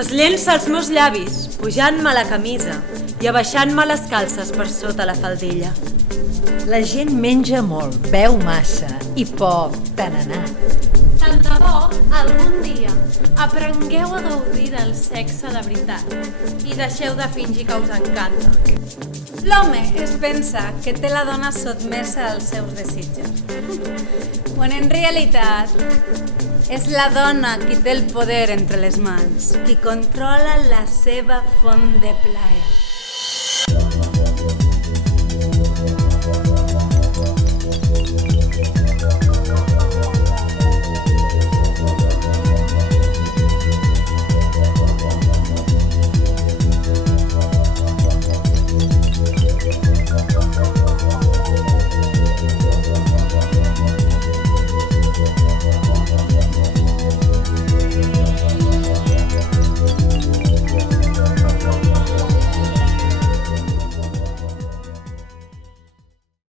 Es llença els meus llavis, pujant-me la camisa i abaixant-me les calces per sota la faldilla. La gent menja molt, beu massa i poc tarannà. Tant de bo, algun dia, aprengueu a gaudir del sexe de veritat i deixeu de fingir que us encanta. L'home es pensa que té la dona sotmesa als seus desitjos, quan en realitat és la dona qui té el poder entre les mans, qui controla la seva font de plaer.